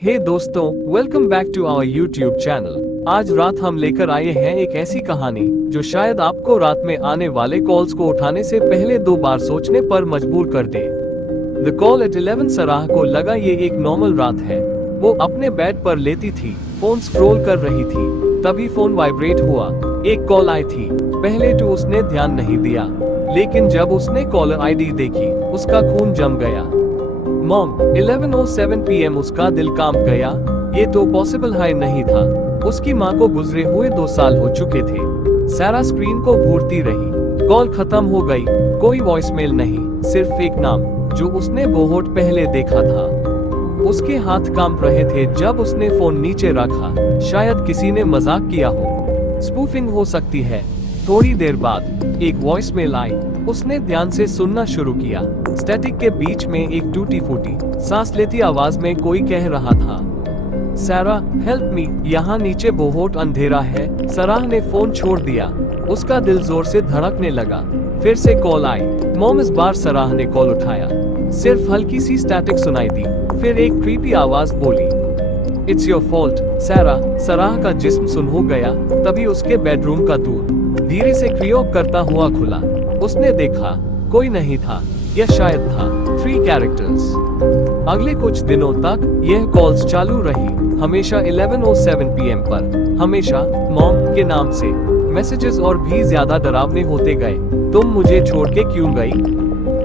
हे दोस्तों, welcome back to our YouTube channel. आज रात हम लेकर आए हैं एक ऐसी कहानी जो शायद आपको रात में आने वाले कॉल्स को उठाने से पहले 2 बार सोचने पर मजबूर कर दे। The call at 11। सराह को लगा ये एक नॉर्मल रात है। वो अपने बेड पर लेटी थी, फोन स्क्रॉल कर रही थी, तभी फोन वाइब्रेट हुआ। एक कॉल आई थी। पहले तो उसने ध्यान नहीं दिया, लेकिन जब उसने कॉलर आईडी देखी, उसका खून जम गया। Mom 11:07 PM। उसका दिल कांप गया। ये तो पॉसिबल है नहीं था। उसकी माँ को गुजरे हुए 2 साल हो चुके थे। सारा स्क्रीन को घूरती रही। कॉल खत्म हो गई, कोई वॉइसमेल नहीं, सिर्फ एक नाम जो उसने बहुत पहले देखा था। उसके हाथ कांप रहे थे जब उसने फोन नीचे रखा। शायद किसी ने मजाक किया हो, स्पूफिंग हो सकती है। थोड़ी देर बाद एक वॉइसमेल आई। उसने ध्यान से सुनना शुरू किया। स्टैटिक के बीच में एक टूटी फूटी सांस लेती आवाज में कोई कह रहा था, सारा हेल्प मी, यहाँ नीचे बहुत अंधेरा है। सराह ने फोन छोड़ दिया। उसका दिल जोर से धड़कने लगा। फिर से कॉल आई। मॉम। इस बार सराह ने कॉल उठाया। सिर्फ हल्की सी स्टैटिक सुनाई दी। फिर एक क्रीपी आवाज बोली, इट्स योर फॉल्ट सारा। सराह का जिस्म सुन हो गया। तभी उसके बेडरूम का दूर धीरे से क्रियोक करता हुआ खुला। उसने देखा, कोई नहीं था, यह शायद था 3 कैरेक्टर्स। अगले कुछ दिनों तक यह कॉल्स चालू रही, हमेशा 11:07 PM पर, हमेशा मॉम के नाम से। मैसेजेस और भी ज्यादा डरावने होते गए। तुम मुझे छोड़ के क्यों गई?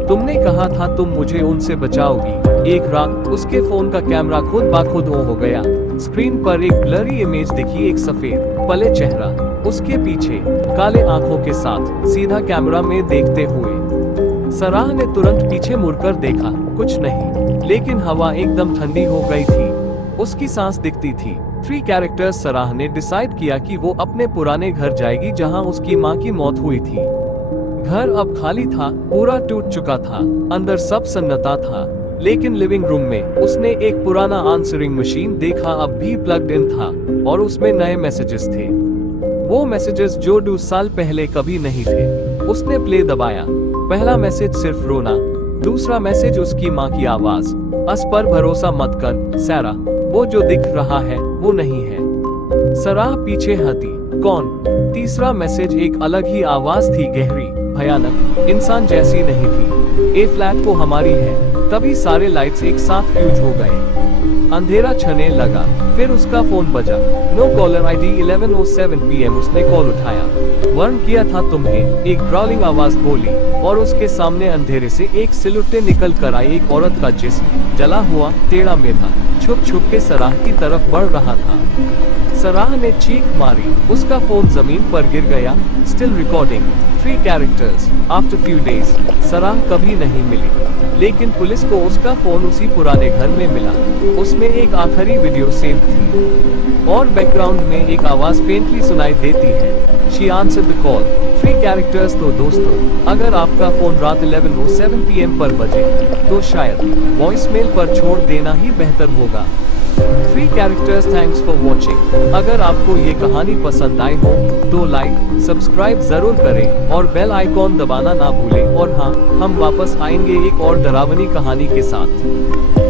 तुमने कहा था तुम मुझे उनसे बचाओगी। एक रात उसके फोन का कैमरा खुद ब खुद ऑन हो गया। स्क्रीन पर एक ब्लरी इमेज दिखी, एक सफेद पले चेहरा, उसके पीछे काले आंखों के साथ सीधा कैमरा में देखते हुए। सराह ने तुरंत पीछे मुड़कर देखा, कुछ नहीं, लेकिन हवा एकदम ठंडी हो गई थी। उसकी सांस दिखती थी। 3 कैरेक्टर्स। सराह ने डिसाइड किया कि वो अपने पुराने घर जाएगी जहां उसकी माँ की मौत हुई थी। घर अब खाली था, पूरा टूट चुका था, अंदर सब सन्नाटा था। लेकिन लिविंग रूम में उसने एक पुराना आंसरिंग मशीन देखा, अब भी प्लग्ड इन था, और उसमें नए मैसेजेस थे। वो मैसेजेस जो 2 साल पहले कभी नहीं थे। उसने प्ले दबाया। पहला मैसेज सिर्फ रोना, दूसरा मैसेज उसकी माँ की आवाज, अस पर भरोसा मत कर सारा, वो जो दिख रहा है वो नहीं है। सराह पीछे हटी, कौन? तीसरा मैसेज एक अलग ही आवाज थी, गहरी, भयानक, इंसान जैसी नहीं थी। ए फ्लैट को हमारी है। तभी सारे लाइट्स एक साथ फ्यूज हो गए। अंधेरा छने लगा। फिर उसका फोन बजा। No caller ID 11:07 PM। उसने कॉल उठाया। वार्न किया था तुम्हें, एक ग्राउलिंग आवाज बोली, और उसके सामने अंधेरे से एक सिलुटे निकल कर आई। एक औरत का जिस्म जला हुआ टेढ़ा मेढ़ा छुप छुप के सराह की तरफ बढ़ रहा था। सराह ने चीख मारी। उसका फोन जमीन पर गिर गया। Still recording. 3 characters. After few days. Sarah कभी नहीं मिली, लेकिन पुलिस को उसका फोन उसी पुराने घर में मिला। उसमें एक आखिरी वीडियो सेव थी, और बैकग्राउंड में एक आवाज फेंटली सुनाई देती है, she answered the call. 3 characters. तो दोस्तों, अगर आपका फोन रात 11:07 PM पर बजे, तो शायद वॉइसमेल पर छोड़ देना ही बेहतर होगा। 3 कैरेक्टर्स। Thanks for watching. अगर आपको ये कहानी पसंद आई हो तो लाइक सब्सक्राइब जरूर करें और बेल आइकॉन दबाना ना भूलें। और हाँ, हम वापस आएंगे एक और डरावनी कहानी के साथ।